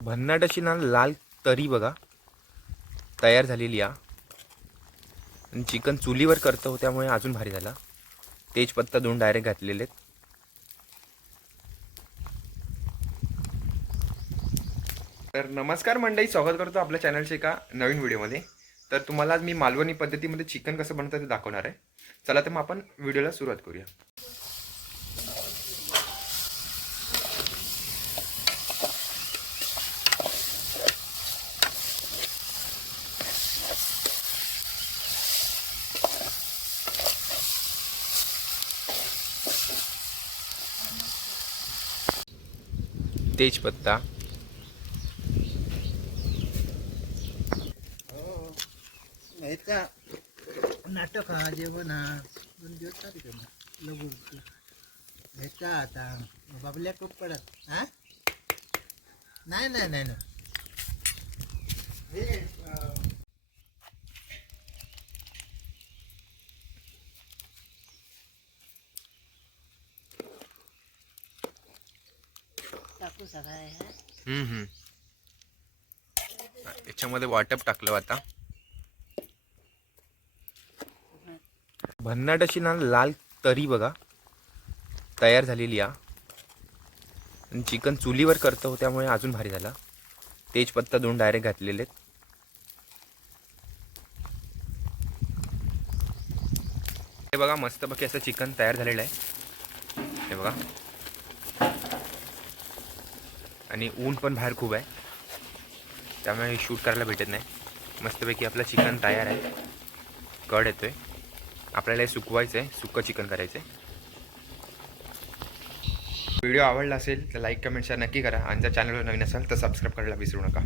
भन्नाट अशी ना लाल तरी बघा तयार झालेली आहे. आणि चिकन चुलीवर करतो त्यामुळे अजून भारी झाला. तेजपत्ता 2 डायरेक्ट घातलेले आहेत. तर नमस्कार मंडळी, स्वागत करतो आपल्या चॅनलच्या एका नवीन व्हिडिओमध्ये. तर तुम्हाला आज मी मालवणी पद्धतीमध्ये चिकन कसं बनतं ते दाखवणार आहे. चला तर मग आपण व्हिडिओला सुरुवात करूया. तेजपत्ता, ह्याचा नाटक हा जेवण हा 2 दिवस चालू करणार लगू ह्याचा आता बाबल्या खूप पडत हा नाही नाही नाही नाही हे टाकू सगळं याच्यामध्ये वाटप टाकलं. आता भन्नाट अशी ना लाल तरी बघा तयार झालेली आहे. आणि चिकन चुलीवर करतो त्यामुळे अजून भारी झाला. तेजपत्ता 2 डायरेक्ट घातलेले आहेत. हे बघा मस्तपैकी असं चिकन तयार झालेलं आहे. हे बघा, आणि ऊन पण बाहेर खूप आहे त्यामुळे शूट करायला भेटत नाही. मस्तपैकी आपलं चिकन तयार आहे. कड येतोय. आपल्याला हे सुकवायचं आहे, सुक्कं चिकन करायचं आहे. व्हिडिओ आवडला असेल तर लाईक कमेंट शेअर नक्की करा. आणि जर चॅनलवर नवीन असाल तर सबस्क्राईब करायला विसरू नका.